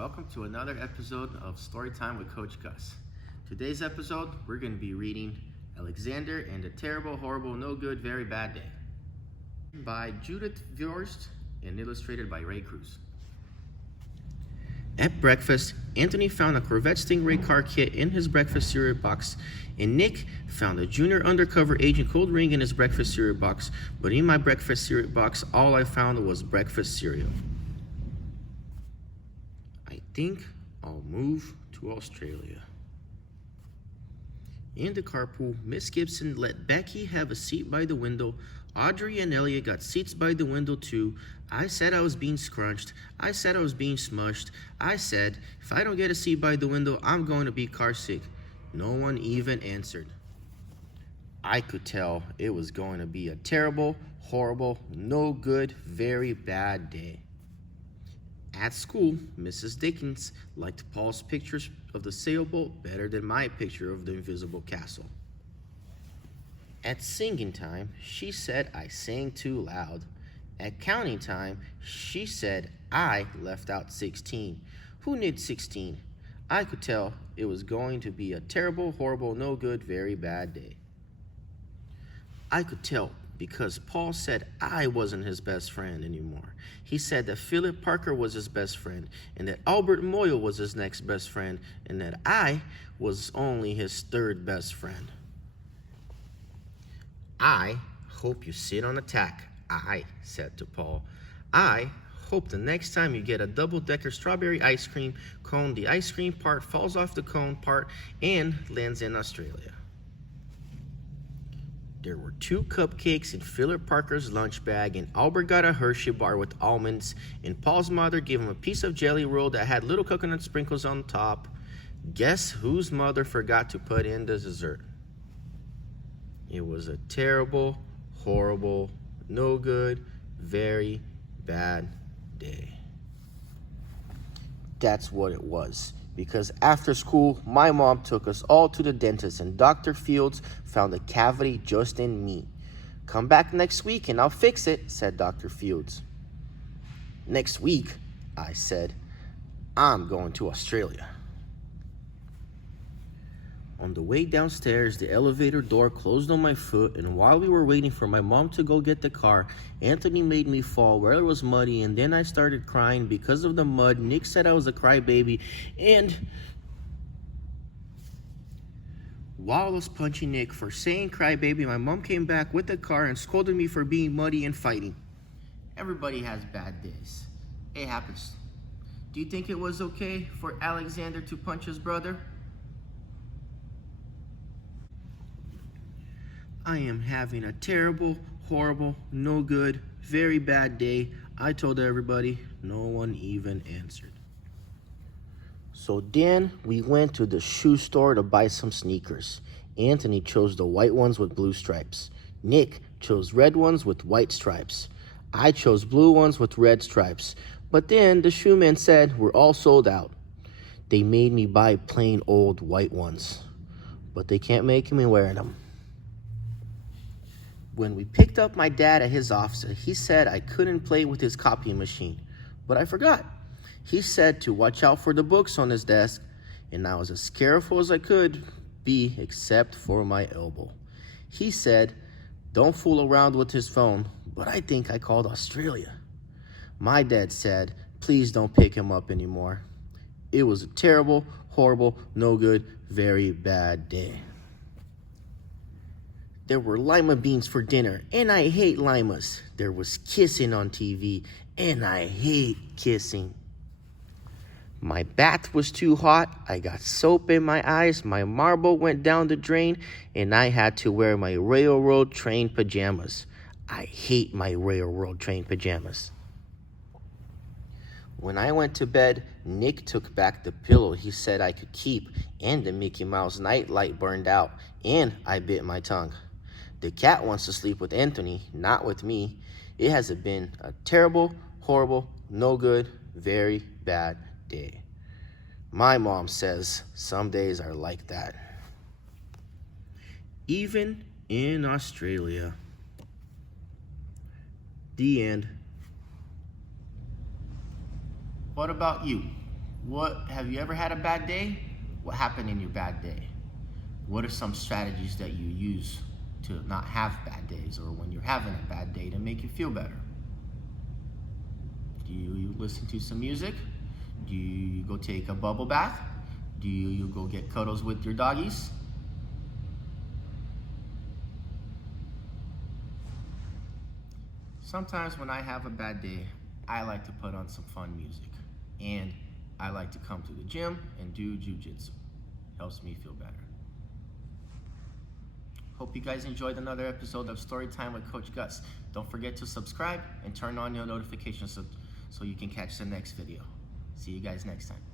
Welcome to another episode of Storytime with Coach Gus. Today's episode, we're going to be reading Alexander and the Terrible, Horrible, No Good, Very Bad Day by Judith Viorst and illustrated by Ray Cruz. At breakfast, Anthony found a Corvette Stingray car kit in his breakfast cereal box, and Nick found a junior undercover agent cold ring in his breakfast cereal box, but in my breakfast cereal box, all I found was breakfast cereal. I think I'll move to Australia. In the carpool, Miss Gibson let Becky have a seat by the window. Audrey and Elliot got seats by the window too. I said I was being scrunched. I said I was being smushed. I said, if I don't get a seat by the window, I'm going to be car sick. No one even answered. I could tell it was going to be a terrible, horrible, no good, very bad day. At school, Mrs. Dickens liked Paul's pictures of the sailboat better than my picture of the invisible castle. At singing time, she said I sang too loud. At counting time, she said I left out 16. Who needs 16? I could tell it was going to be a terrible, horrible, no good, very bad day. I could tell because Paul said I wasn't his best friend anymore. He said that Philip Parker was his best friend, and that Albert Moyle was his next best friend, and that I was only his third best friend. I hope you sit on a tack, I said to Paul. I hope the next time you get a double-decker strawberry ice cream cone, the ice cream part falls off the cone part and lands in Australia. There were 2 cupcakes in Philip Parker's lunch bag, and Albert got a Hershey bar with almonds, and Paul's mother gave him a piece of jelly roll that had little coconut sprinkles on top. Guess whose mother forgot to put in the dessert? It was a terrible, horrible, no good, very bad day. That's what it was. Because after school, my mom took us all to the dentist, and Dr. Fields found a cavity just in me. Come back next week and I'll fix it, said Dr. Fields. Next week, I said, I'm going to Australia. On the way downstairs, the elevator door closed on my foot, and while we were waiting for my mom to go get the car, Anthony made me fall where it was muddy, and then I started crying because of the mud. Nick said I was a crybaby, and while I was punching Nick for saying crybaby, my mom came back with the car and scolded me for being muddy and fighting. Everybody has bad days. It happens. Do you think it was okay for Alexander to punch his brother? I am having a terrible, horrible, no good, very bad day. I told everybody. No one even answered. So then we went to the shoe store to buy some sneakers. Anthony chose the white ones with blue stripes. Nick chose red ones with white stripes. I chose blue ones with red stripes. But then the shoe man said we're all sold out. They made me buy plain old white ones, but they can't make me wear them. When we picked up my dad at his office, he said I couldn't play with his copying machine, but I forgot. He said to watch out for the books on his desk, and I was as careful as I could be except for my elbow. He said, don't fool around with his phone, but I think I called Australia. My dad said, please don't pick him up anymore. It was a terrible, horrible, no good, very bad day. There were lima beans for dinner, and I hate limas. There was kissing on TV, and I hate kissing. My bath was too hot. I got soap in my eyes. My marble went down the drain, and I had to wear my railroad train pajamas. I hate my railroad train pajamas. When I went to bed, Nick took back the pillow he said I could keep, and the Mickey Mouse nightlight burned out, and I bit my tongue. The cat wants to sleep with Anthony, not with me. It has been a terrible, horrible, no good, very bad day. My mom says some days are like that. Even in Australia. The end. What about you? Have you ever had a bad day? What happened in your bad day? What are some strategies that you use to not have bad days, or when you're having a bad day, to make you feel better? Do you listen to some music? Do you go take a bubble bath? Do you go get cuddles with your doggies? Sometimes when I have a bad day, I like to put on some fun music. And I like to come to the gym and do jujitsu. Helps me feel better. Hope you guys enjoyed another episode of Storytime with Coach Gus. Don't forget to subscribe and turn on your notifications so you can catch the next video. See you guys next time.